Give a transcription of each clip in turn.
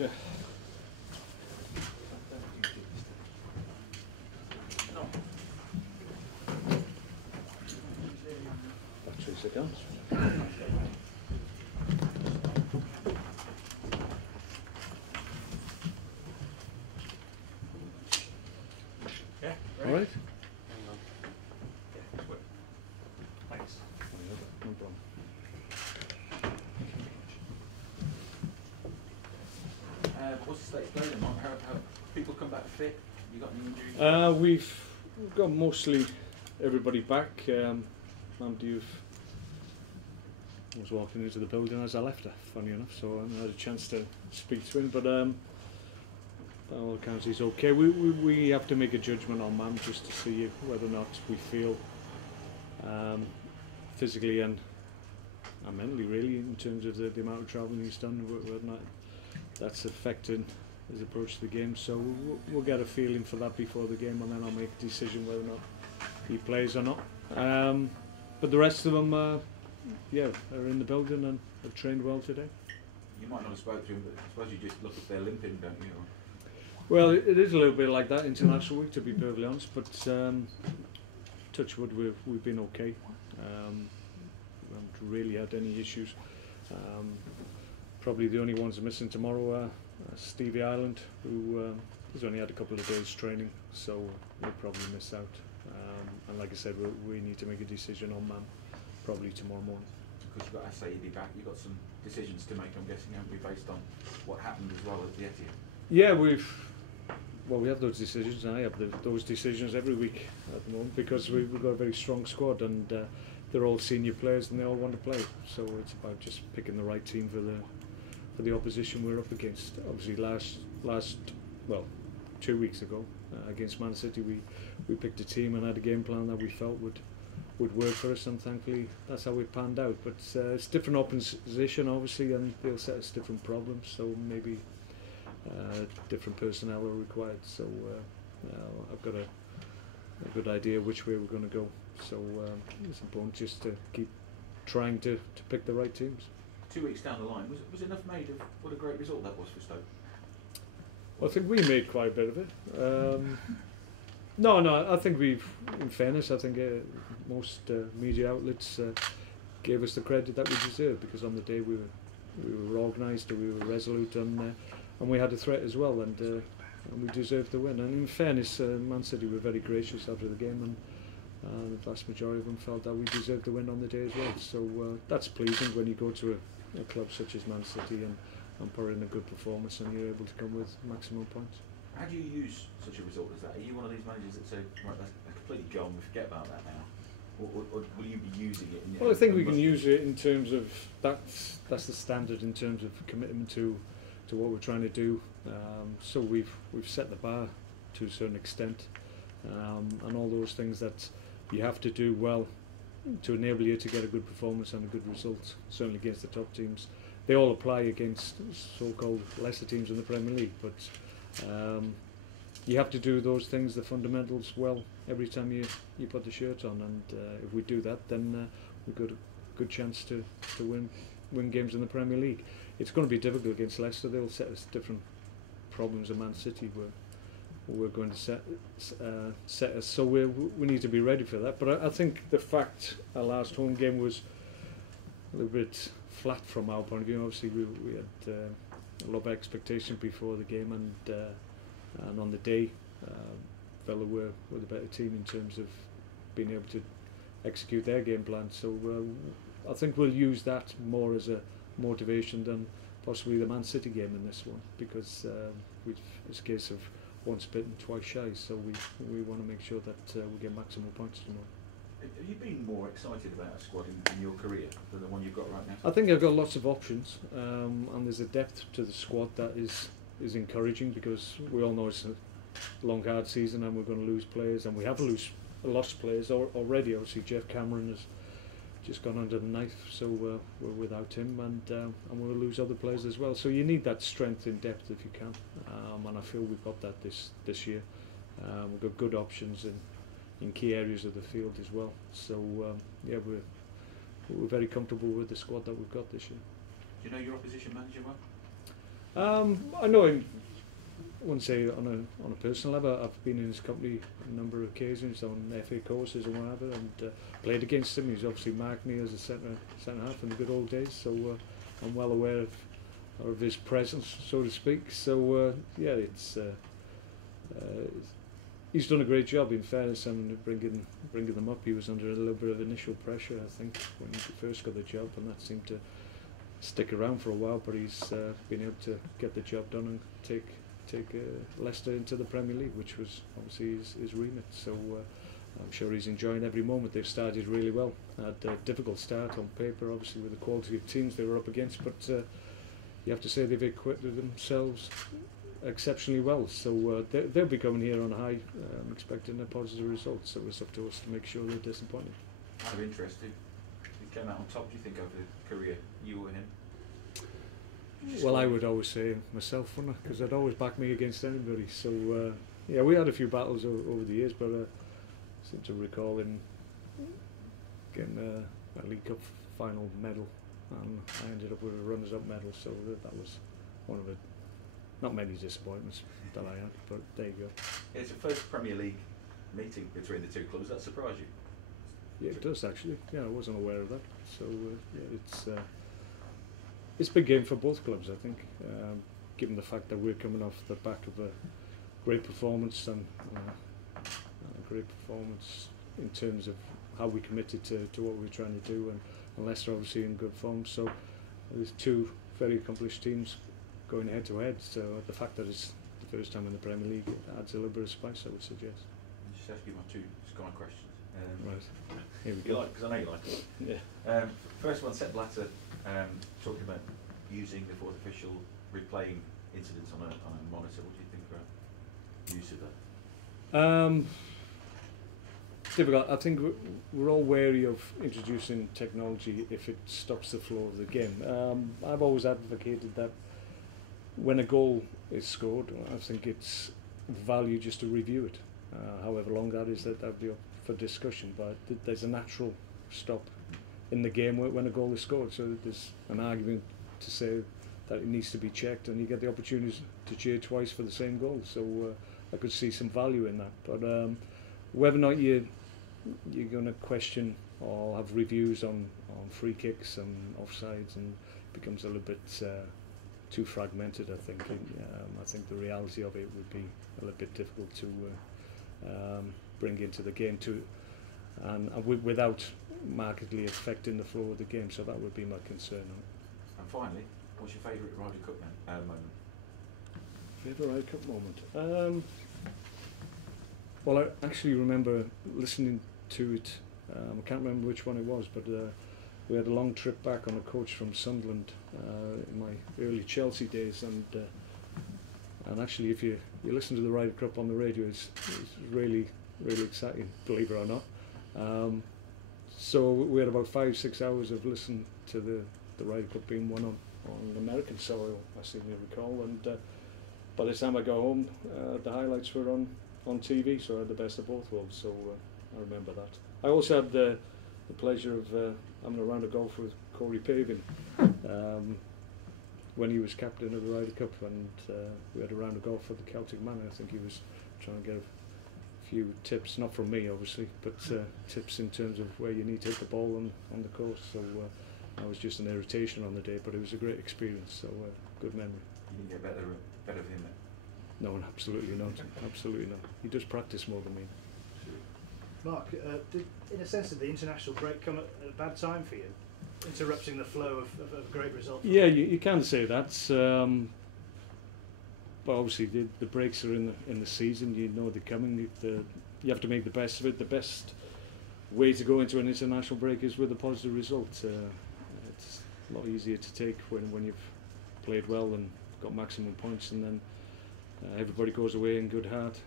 Yeah. Batteries are gone. Yeah, All right. Thanks. No problem. What's the state of play then, Mark? How people come back fit? You got any injuries? We've got mostly everybody back. Mam Diouf was walking into the building as I left her, funny enough, so I haven't had a chance to speak to him, but by all accounts he's okay. We have to make a judgment on Mam just to see whether or not we feel physically and mentally, really, in terms of the amount of travelling he's done, whether or not that's affected his approach to the game. So we'll get a feeling for that before the game, and then I'll make a decision whether or not he plays or not. But the rest of them, are in the building and have trained well today. You might not have spoken to him, but I suppose you just look if they're limping, don't you? Well, it is a little bit like that international week, to be perfectly honest. But touch wood, we've been okay. We haven't really had any issues. Probably the only ones missing tomorrow are Stevie Ireland, who has only had a couple of days training, so we'll probably miss out. And like I said, we need to make a decision on Mam probably tomorrow morning. Because you've got Saidi back, you've got some decisions to make, I'm guessing, haven't we, based on what happened as well at the Etihad? Yeah, we have those decisions, and I have those decisions every week at the moment, because we've got a very strong squad, and they're all senior players and they all want to play. So it's about just picking the right team for the opposition we're up against. Obviously, last 2 weeks ago against Man City, we picked a team and had a game plan that we felt would work for us, and thankfully that's how it panned out. But it's different opposition, obviously, and they'll set us different problems. So maybe different personnel are required. So I've got a good idea which way we're going to go. So it's important just to keep trying to pick the right teams. 2 weeks down the line, was enough made of what a great result that was for Stoke? Well, I think we made quite a bit of it. No, I think we've, in fairness, I think most media outlets gave us the credit that we deserved, because on the day we were organised, we were resolute, and we had a threat as well, and we deserved the win. And in fairness, Man City were very gracious after the game, and the vast majority of them felt that we deserved the win on the day as well. So that's pleasing when you go to a club such as Man City and put in a good performance and you're able to come with maximum points. How do you use such a result as that? Are you one of these managers that say, right, that's completely gone, we forget about that now? Or will you be using it? Well, I think we can use it in terms of that's the standard in terms of commitment to what we're trying to do. So we've set the bar to a certain extent, and all those things that you have to do well to enable you to get a good performance and a good result, certainly against the top teams. They all apply against so-called lesser teams in the Premier League, but you have to do those things, the fundamentals, well every time you put the shirt on, and if we do that, then we've got a good chance to win games in the Premier League. It's going to be difficult against Leicester. They'll set us different problems than Man City we're going to set us, so we need to be ready for that. But I think the fact our last home game was a little bit flat from our point of view. Obviously we had a lot of expectation before the game, and on the day Villa were the better team in terms of being able to execute their game plan. So I think we'll use that more as a motivation than possibly the Man City game in this one, because it's a case of once bitten, twice shy. So we want to make sure that we get maximum points tomorrow. Have you been more excited about a squad in your career than the one you've got right now? I think I've got lots of options, and there's a depth to the squad that is encouraging, because we all know it's a long, hard season and we're going to lose players, and we have lost players already. Obviously, Jeff Cameron has just gone under the knife, so we're without him, and we'll lose other players as well. So you need that strength in depth if you can, and I feel we've got that this year. We've got good options in key areas of the field as well. So we're very comfortable with the squad that we've got this year. Do you know your opposition manager well? I know him. I wouldn't say on a personal level. I've been in his company a number of occasions on FA courses and whatever, and played against him. He's obviously marked me as a centre half in the good old days, so I'm well aware of his presence, so to speak. So yeah, he's done a great job. In fairness, and bringing them up, he was under a little bit of initial pressure, I think, when he first got the job, and that seemed to stick around for a while. But he's been able to get the job done and take Leicester into the Premier League, which was obviously his remit. So I'm sure he's enjoying every moment. They've started really well. Had a difficult start on paper, obviously, with the quality of teams they were up against, but you have to say they've equipped themselves exceptionally well. So they'll be coming here on high, expecting a positive result. So it's up to us to make sure they're disappointed. Out of interest, who came out on top, do you think, over the career, you or him? Well, I would always say myself, wouldn't I? Because I'd always back me against anybody. So yeah, we had a few battles over the years, but I seem to recall him getting a League Cup final medal, and I ended up with a runners-up medal. So that was one of the not many disappointments that I had. But there you go. It's the first Premier League meeting between the two clubs. Does that surprise you? Yeah, it does actually. Yeah, I wasn't aware of that. So yeah, it's a big game for both clubs, I think, given the fact that we're coming off the back of a great performance and a great performance in terms of how we committed to what we were trying to do, and Leicester obviously in good form. So there's two very accomplished teams going head to head. So the fact that it's the first time in the Premier League adds a little bit of spice, I would suggest. I'll just ask you my two Sky questions. Right, here we go. Because I know you like it. Yeah. First one, Sepp Blatter talking about using the fourth official replaying incidents on a monitor. What do you think about use of that? Difficult. I think we're all wary of introducing technology if it stops the flow of the game. I've always advocated that when a goal is scored, I think it's value just to review it. However long that is, that'd be up for discussion. But there's a natural stop in the game when a goal is scored. So there's an argument to say that it needs to be checked, and you get the opportunity to cheer twice for the same goal. So I could see some value in that. But whether or not you're going to question or have reviews on free kicks and offsides, and becomes a little bit too fragmented, I think. I think the reality of it would be a little bit difficult to bring into the game and without markedly affecting the flow of the game. So that would be my concern. And finally, what's your favourite Ryder Cup moment? Favourite Ryder Cup moment? Well, I actually remember listening to it. I can't remember which one it was, but we had a long trip back on a coach from Sunderland in my early Chelsea days, and actually, if you listen to the Ryder Cup on the radio, it's really exciting, believe it or not. So we had about 5-6 hours of listening to the Ryder Cup being won on American soil, I seem to recall, and by the time I got home, the highlights were on TV, so I had the best of both worlds. So I remember that. I also had the pleasure of having a round of golf with Corey Pavin when he was captain of the Ryder Cup, and we had a round of golf at the Celtic Manor. I think he was trying to get a few tips, not from me obviously, but tips in terms of where you need to hit the ball on the course. So I was just an irritation on the day, but it was a great experience. So good memory. You didn't get better of him then? No, absolutely not. Absolutely not. He does practice more than me. Mark, in a sense, did the international break come at a bad time for you, interrupting the flow of great results? Yeah, you can say that. But obviously, the breaks are in the season. You know they're coming. You have to make the best of it. The best way to go into an international break is with a positive result. It's a lot easier to take when you've played well and got maximum points, and then everybody goes away in good heart.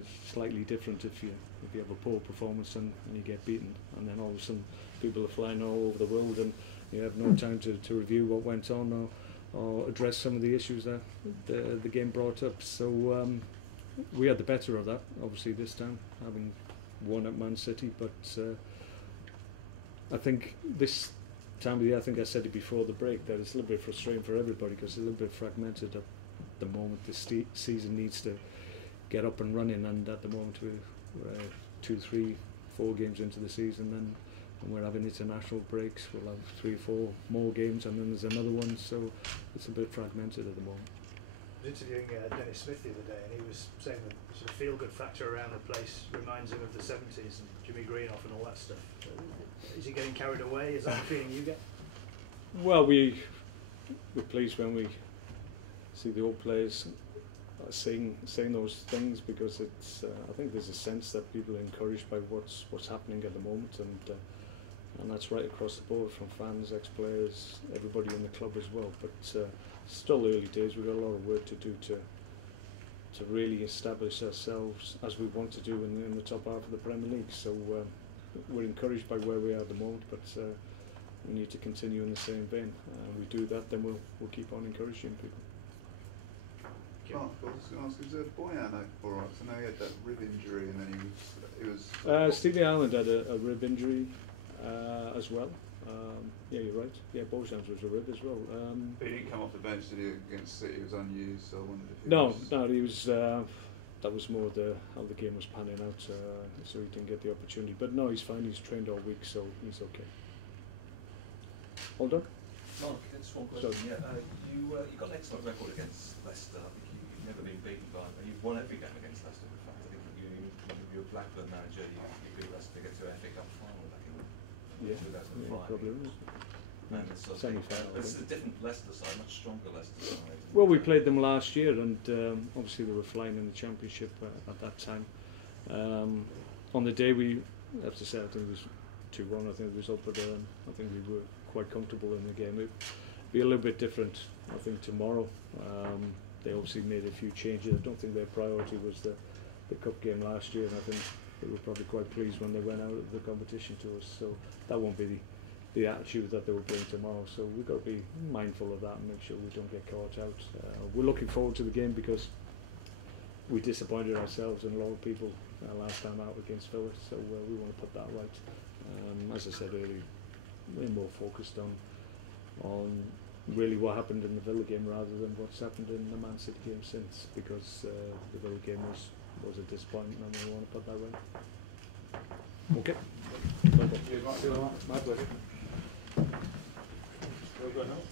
It's slightly different if you have a poor performance and you get beaten, and then all of a sudden people are flying all over the world and you have no time to review what went on or address some of the issues that the game brought up. So we had the better of that, obviously, this time, having won at Man City. But I think this time of the year, I think I said it before the break, that it's a little bit frustrating for everybody because it's a little bit fragmented at the moment. The season needs to get up and running, and at the moment we're 2, 3, 4 games into the season, and we're having international breaks. We'll have 3 or 4 more games, and then there's another one, so it's a bit fragmented at the moment. I was interviewing Dennis Smith the other day, and he was saying that the sort of feel-good factor around the place reminds him of the 70s and Jimmy Greenoff and all that stuff. Is he getting carried away? Is that the feeling you get? Well, we're pleased when we see the old players saying those things, because it's I think there's a sense that people are encouraged by what's happening at the moment, and that's right across the board, from fans, ex-players, everybody in the club as well. But still early days. We've got a lot of work to do to really establish ourselves as we want to do in the top half of the Premier League. So we're encouraged by where we are at the moment, but we need to continue in the same vein. We do that, then we'll keep on encouraging people. Mark, I was going to ask, is Boyan all right? So now he had that rib injury, and then he was. Stevie Ireland had a rib injury as well. Yeah, you're right. Yeah, Bojan's was a rib as well. But he didn't come off the bench, did he? Against City, he was unused. So I wondered if he was. That was more how the game was panning out, so he didn't get the opportunity. But no, he's fine. He's trained all week, so he's okay. Hold on. Mark, just one question. Yeah, you got an excellent record against Leicester. I think you've never been beaten by. You've won every game against Leicester. In fact, I think you were Blackburn manager. You beat Leicester to get to an FA Cup final back in 2005. Probably. And it's Semi-final. It's a different Leicester side, much stronger Leicester side. Well, we played them last year, and obviously they were flying in the Championship at that time. On the day, we have to say, I think it was 2-1. I think the result, but I think we were quite comfortable in the game. It'd be a little bit different, I think, tomorrow. They obviously made a few changes. I don't think their priority was the cup game last year, and I think they were probably quite pleased when they went out of the competition to us. So that won't be the attitude that they will bring tomorrow. So we've got to be mindful of that and make sure we don't get caught out. We're looking forward to the game because we disappointed ourselves and a lot of people last time out against Villa. So we want to put that right. As I said earlier, we're more focused on really what happened in the Villa game rather than what's happened in the Man City game since, because the Villa game was a disappointment and we want to put that right. Okay. My pleasure. Well done.